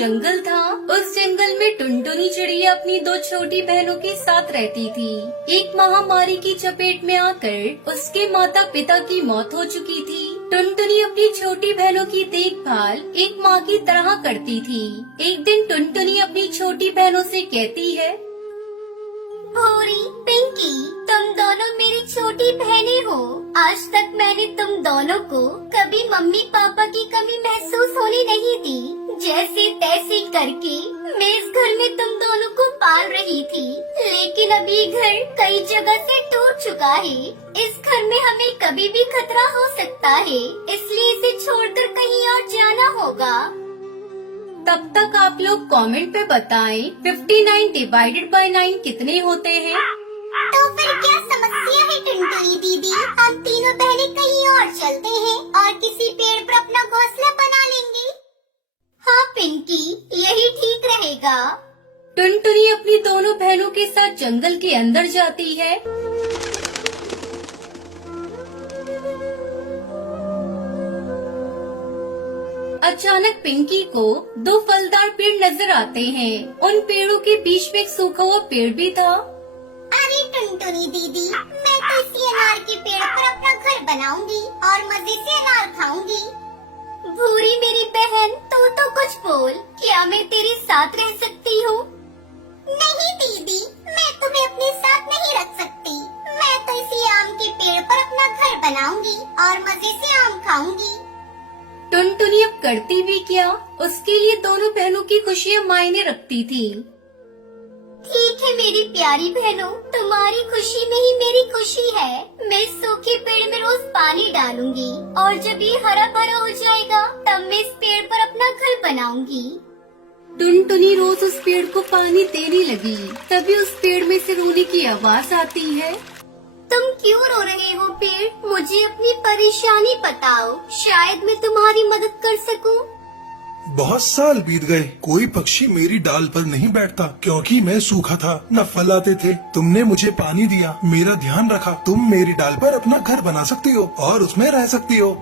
जंगल था। उस जंगल में टुनटुनी चिड़िया अपनी दो छोटी बहनों के साथ रहती थी। एक महामारी की चपेट में आकर उसके माता पिता की मौत हो चुकी थी। टुनटुनी अपनी छोटी बहनों की देखभाल एक माँ की तरह करती थी। एक दिन टुनटुनी अपनी छोटी बहनों से कहती है, भूरी, पिंकी, तुम दोनों मेरी छोटी बहनें हो। आज तक मैंने तुम दोनों को कभी मम्मी पापा की कमी महसूस होने नहीं दी। जैसे तैसे करके मैं इस घर में तुम दोनों को पाल रही थी, लेकिन अब ये घर कई जगह से टूट चुका है। इस घर में हमें कभी भी खतरा हो सकता है, इसलिए इसे छोड़कर कहीं और जाना होगा। तब तक आप लोग कमेंट पे बताएं 59 डिवाइडेड बाय 9 कितने होते हैं। तो फिर क्या समस्या है टुनटुनी दीदी? हम तीनों बहनें कहीं और चलते हैं और किसी पेड़ पर अपना घोंसला बना लेंगे। हाँ पिंकी, यही ठीक रहेगा। टुनटुनी अपनी दोनों बहनों के साथ जंगल के अंदर जाती है। अचानक पिंकी को दो फलदार पेड़ नजर आते हैं। उन पेड़ों के बीच में एक सूखा हुआ पेड़ भी था। अरे टुनटुनी दीदी, मैं तो इसी अनार के पेड़ पर अपना घर बनाऊंगी और मजे से अनार खाऊंगी। भूरी मेरी बहन, तू तो कुछ बोल, क्या मैं तेरे साथ रह सकती हूँ? नहीं दीदी, मैं तुम्हें अपने साथ नहीं रख सकती। मैं तो इसी आम के पेड़ पर अपना घर बनाऊंगी और मजे से आम खाऊंगी। टुनटुनी अब करती भी क्या, उसके लिए दोनों बहनों की खुशियाँ मायने रखती थी। ठीक है मेरी प्यारी बहनों, तुम्हारी खुशी में ही मेरी खुशी है। मैं सूखे पेड़ में रोज पानी डालूंगी और जब ये हरा भरा हो जाएगा तब मैं इस पेड़ पर अपना घर बनाऊंगी। टुनटुनी रोज उस पेड़ को पानी देने लगी। तभी उस पेड़ में से रोने की आवाज आती है। तुम क्यों रो रहे हो पेड़? मुझे अपनी परेशानी बताओ, शायद मैं तुम्हारी मदद कर सकूं। बहुत साल बीत गए, कोई पक्षी मेरी डाल पर नहीं बैठता क्योंकि मैं सूखा था, न फल आते थे। तुमने मुझे पानी दिया, मेरा ध्यान रखा। तुम मेरी डाल पर अपना घर बना सकती हो और उसमें रह सकती हो।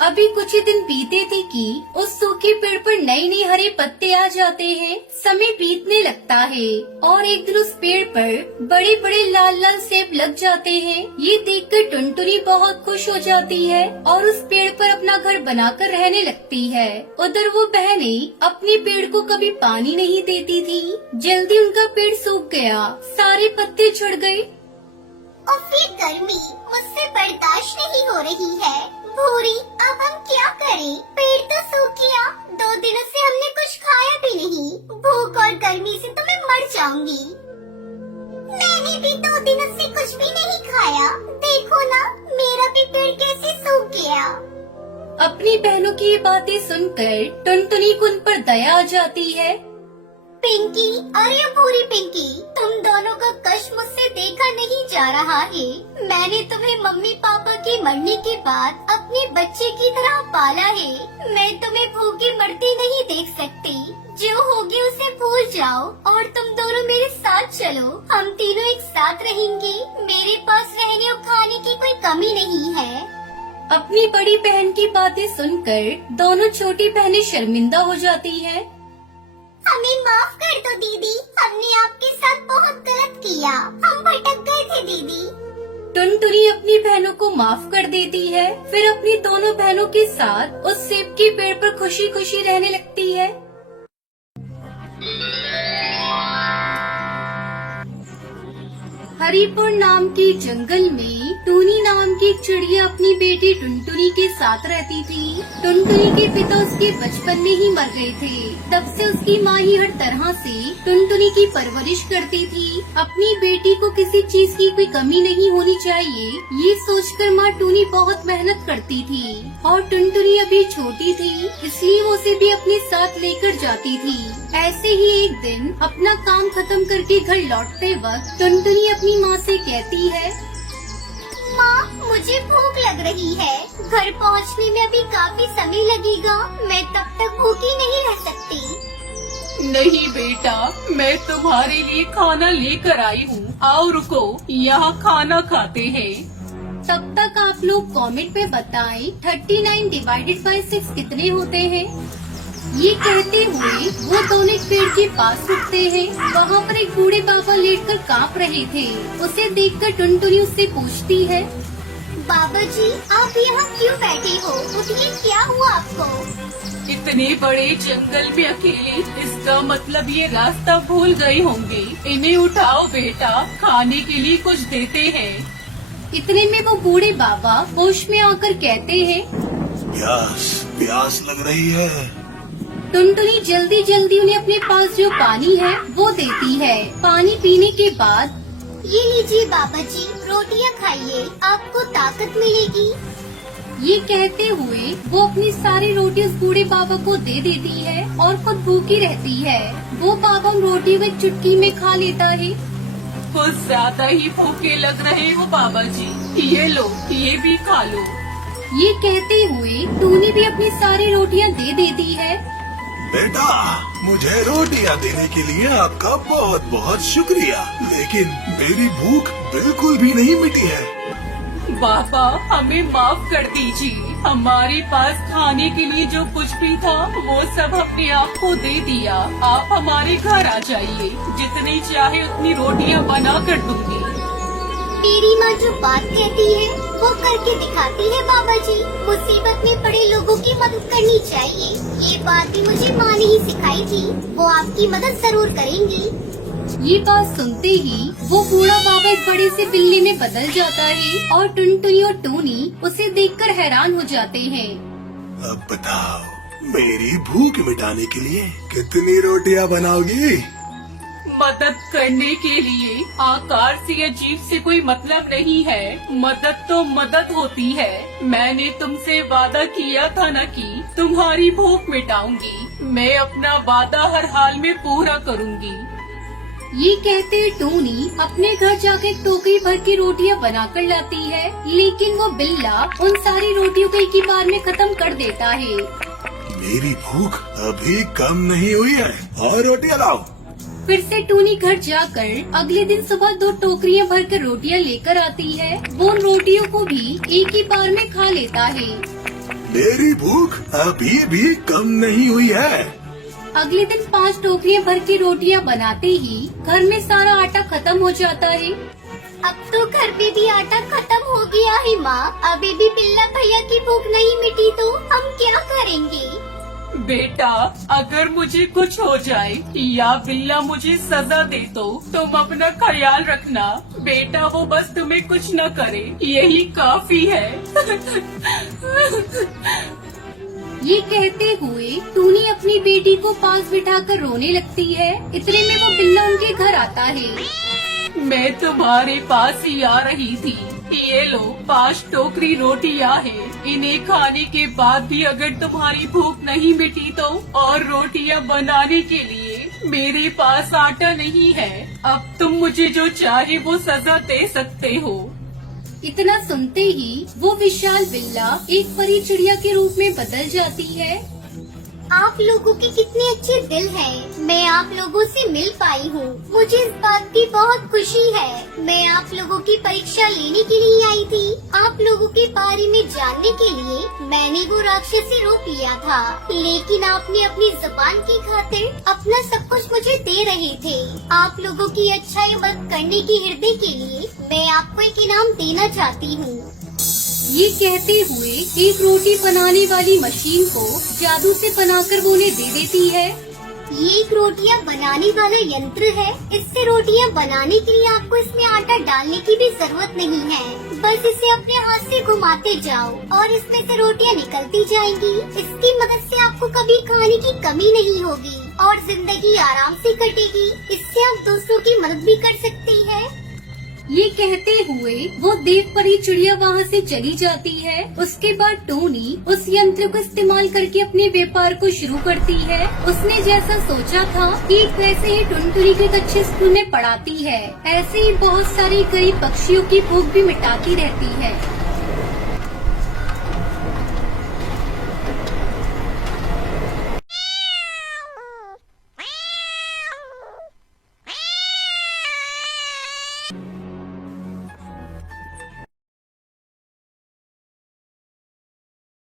अभी कुछ ही दिन बीते थे कि उस सूखे पेड़ पर नए नए हरे पत्ते आ जाते हैं। समय बीतने लगता है और एक दिन उस पेड़ पर बड़े बड़े लाल लाल सेब लग जाते हैं। ये देखकर टुनटुनी बहुत खुश हो जाती है और उस पेड़ पर अपना घर बनाकर रहने लगती है। उधर वो बहनें अपने पेड़ को कभी पानी नहीं देती थी। जल्दी उनका पेड़ सूख गया, सारे पत्ते झड़ गए। और फिर गर्मी मुझसे बर्दाश्त नहीं हो रही है। भूरी, अब हम क्या करें? पेड़ तो सूख गया, 2 दिनों से हमने कुछ खाया भी नहीं। भूख और गर्मी से तो मैं मर जाऊंगी। मैंने भी 2 दिनों से कुछ भी नहीं खाया। देखो ना, मेरा भी पेड़ कैसे सूख गया। अपनी बहनों की ये बातें सुनकर टुनटुनी को उन पर दया आ जाती है। पिंकी, अरे भूरी पिंकी, तुम दोनों का कष्ट मुझसे देखा नहीं जा रहा है। मैंने तुम्हें मम्मी पापा के मरने के बाद अपने बच्चे की तरह पाला है। मैं तुम्हें भूखे मरते नहीं देख सकती। जो हो गया उसे भूल जाओ और तुम दोनों मेरे साथ चलो। हम तीनों एक साथ रहेंगे। मेरे पास रहने और खाने की कोई कमी नहीं है। अपनी बड़ी बहन की बातें सुनकर दोनों छोटी बहनें शर्मिंदा हो जाती हैं। हमें माफ कर दो दीदी, हमने आपके साथ बहुत गलत किया। हम भटक गए थे दीदी। टुनटुनी अपनी बहनों को माफ कर देती है। फिर अपनी दोनों बहनों के साथ उस सेब के पेड़ पर खुशी खुशी रहने लगती है। हरिपुर नाम के जंगल में टूनी नाम की एक चिड़िया अपनी बेटी टुनटुनी के साथ रहती थी। टुनटुनी के पिता उसके बचपन में ही मर गए थे। तब से उसकी माँ ही हर तरह से टुनटुनी की परवरिश करती थी। अपनी बेटी को किसी चीज की कोई कमी नहीं होनी चाहिए, ये सोचकर माँ टूनी बहुत मेहनत करती थी। और टुनटुनी अभी छोटी थी, इसलिए वो उसे भी अपने साथ लेकर जाती थी। ऐसे ही एक दिन अपना काम खत्म करके घर लौटते वक्त टुनटुनी अपनी माँ से कहती है, माँ, मुझे भूख लग रही है। घर पहुँचने में अभी काफी समय लगेगा। मैं तब तक भूखी नहीं रह सकती। नहीं बेटा, मैं तुम्हारे लिए खाना लेकर आई हूँ। आओ रुको, यहाँ खाना खाते हैं। तब तक आप लोग कमेंट में बताएं 39 डिवाइडेड बाय 6 कितने होते हैं। ये कहते हुए वो दोनों एक पेड़ के पास रुकते हैं। वहाँ पर एक बूढ़े बाबा लेटकर कांप रहे थे। उसे देखकर टुनटुनी उससे पूछती है, बाबा जी आप यहाँ क्यों बैठे हो? उठिए, क्या हुआ आपको? इतने बड़े जंगल में अकेले, इसका मतलब ये रास्ता भूल गए होंगे। इन्हें उठाओ बेटा, खाने के लिए कुछ देते हैं। इतने में वो बूढ़े बाबा होश में आकर कहते हैं, प्यास लग रही है। टुनटुनी जल्दी जल्दी उन्हें अपने पास जो पानी है वो देती है। पानी पीने के बाद, ये लीजिए बाबा जी, रोटियाँ खाइए, आपको ताकत मिलेगी। ये कहते हुए वो अपनी सारी रोटी उस बूढ़े बाबा को दे देती है और खुद भूखी रहती है। वो बाबा रोटी को एक चुटकी में खा लेता है। कुछ ज्यादा ही भूखे लग रहे हो बाबा जी, ये लो, ये भी खा लो। ये कहते हुए टूनी भी अपनी सारी रोटियां दे देती है। बेटा, मुझे रोटियां देने के लिए आपका बहुत बहुत शुक्रिया, लेकिन मेरी भूख बिल्कुल भी नहीं मिटी है। बाबा हमें माफ कर दीजिए, हमारे पास खाने के लिए जो कुछ भी था वो सब अपने आप को दे दिया। आप हमारे घर आ जाइए, जितनी चाहे उतनी रोटियां बना कर दूंगी। मेरी माँ जो बात कहती है वो करके दिखाती है बाबा जी। मुसीबत में पड़े लोगों की मदद करनी चाहिए, ये बात भी मुझे माँ ने ही सिखाई थी। वो आपकी मदद जरूर करेंगी। ये बात सुनते ही वो बूढ़ा बाबा एक बड़े से बिल्ली में बदल जाता है और टुनटुनी और टूनी उसे देखकर हैरान हो जाते हैं। अब बताओ, मेरी भूख मिटाने के लिए कितनी रोटियां बनाओगी? मदद करने के लिए आकार से या जीभ से कोई मतलब नहीं है। मदद तो मदद होती है। मैंने तुमसे वादा किया था न कि तुम्हारी भूख मिटाऊंगी। मैं अपना वादा हर हाल में पूरा करूंगी। ये कहते टूनी अपने घर जाकर एक टोकरी भर की रोटियां बनाकर लाती है, लेकिन वो बिल्ला उन सारी रोटियों को एक ही बार में खत्म कर देता है। मेरी भूख अभी कम नहीं हुई है, और रोटियां लाओ। फिर से टूनी घर जाकर अगले दिन सुबह 2 टोकरियां भरकर रोटियां लेकर आती है। वो उन रोटियों को भी एक ही बार में खा लेता है। मेरी भूख अभी भी कम नहीं हुई है। अगले दिन 5 टोकरियां भर की रोटियां बनाते ही घर में सारा आटा खत्म हो जाता है। अब तो घर में भी आटा खत्म हो गया है माँ। अभी भी बिल्ला भैया की भूख नहीं मिटी तो हम क्या करेंगे? बेटा, अगर मुझे कुछ हो जाए या बिल्ला मुझे सजा दे तो तुम अपना ख्याल रखना। बेटा, वो बस तुम्हें कुछ न करे, यही काफी है। ये कहते हुए टूनी अपनी बेटी को पास बिठाकर रोने लगती है। इतने में वो बिल्ला उनके घर आता है। मैं तुम्हारे पास ही आ रही थी। ये लो, 5 टोकरी रोटियां हैं। इन्हें खाने के बाद भी अगर तुम्हारी भूख नहीं मिटी तो, और रोटियां बनाने के लिए मेरे पास आटा नहीं है। अब तुम मुझे जो चाहे वो सजा दे सकते हो। इतना सुनते ही वो विशाल बिल्ला एक परी चिड़िया के रूप में बदल जाती है। आप लोगों के कितने अच्छे दिल हैं। मैं आप लोगों से मिल पाई हूँ, मुझे इस बात की बहुत खुशी है। मैं आप लोगों की परीक्षा लेने के लिए आई थी। आप लोगों के बारे में जानने के लिए मैंने वो राक्षसी रूप लिया था, लेकिन आपने अपनी जुबान की खातिर अपना सब कुछ मुझे दे रहे थे। आप लोगों की अच्छाई मदद करने की हृदय के लिए मैं आपको एक इनाम देना चाहती हूँ। ये कहते हुए एक रोटी बनाने वाली मशीन को जादू से बनाकर वो उन्हें दे देती है। ये एक रोटियां बनाने वाला यंत्र है। इससे रोटियां बनाने के लिए आपको इसमें आटा डालने की भी जरूरत नहीं है। बस इसे अपने हाथ से घुमाते जाओ और इसमें से रोटियां निकलती जाएंगी। इसकी मदद से आपको कभी खाने की कमी नहीं होगी और जिंदगी आराम से कटेगी। इससे आप दूसरों की मदद भी कर सकती है। ये कहते हुए वो देव परी चिड़िया वहाँ से चली जाती है। उसके बाद टोनी उस यंत्र को इस्तेमाल करके अपने व्यापार को शुरू करती है। उसने जैसा सोचा था ठीक वैसे ही टुनटुनी को एक अच्छे स्कूल में पढ़ाती है। ऐसे ही बहुत सारी गरीब पक्षियों की भूख भी मिटाती रहती है।